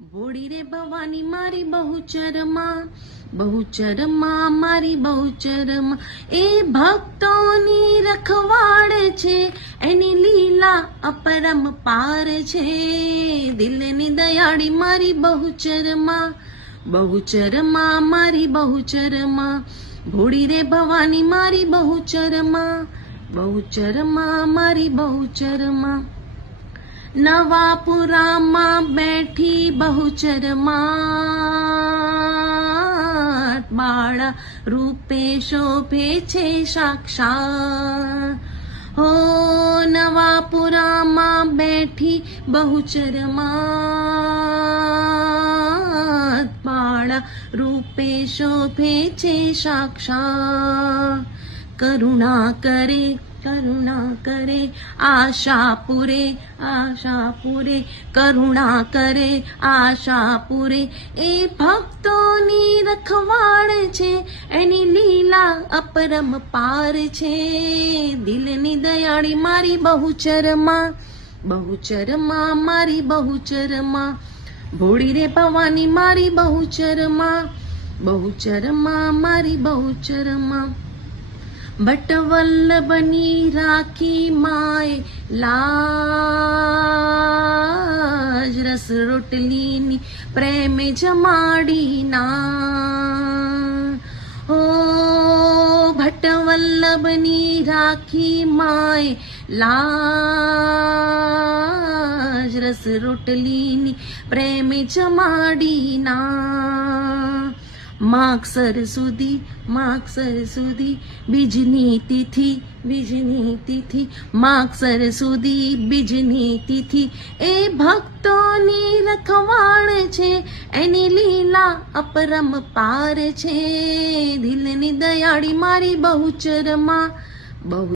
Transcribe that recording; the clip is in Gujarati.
ભોળી રે ભવાની મારી બહુચરમાં, બહુચરમાં મારી બહુચરમાં, એ ભક્તોની રખવાડ છે, એની લીલા અપરંપાર છે. દિલની દયાળી મારી બહુચરમાં, બહુચરમાં મારી બહુચરમાં, ભોળી રે ભવાની મારી બહુચરમાં, બહુચરમાં મારી બહુચરમાં. નવાપુરામાં બેઠી બહુચરમાં, બાળા રૂપે શોભે છે સાક્ષાત. હો નવાપુરામાં બેઠી બહુચરમાં, બાળા રૂપે શોભે છે સાક્ષાત. કરુણા કરે, કરુણા કરે, આશા પૂરે, આશા પૂરે, કરુણા કરે, આશા પૂરે, એ ભક્તોની રખવાડ છે, એની લીલા અપરંપાર છે. દિલની દયાળી મારી બહુચરમાં, બહુચરમાં મારી બહુચરમાં, ભોળી રે ભવાની મારી બહુચરમાં, બહુચરમાં મારી બહુચરમાં. ભટ્ટવલ્લભની રાખી માએ લાજ, રસ રોટલીની પ્રેમ જમાડી ના. હો ભટ્ટવલ્લભની રાખી માએ લાજ, રસ રોટલીની પ્રેમ જમાડી ના. માગસર સુધી, માગસર સુધી, બીજની તિથિ, બીજની તિથિ, માગસર સુધી બીજની તિથિ, એ ભક્તોની રખવાડ છે, એની લીલા અપરંપાર છે. દિલની દયાળી મારી બહુચરમાં, બહુ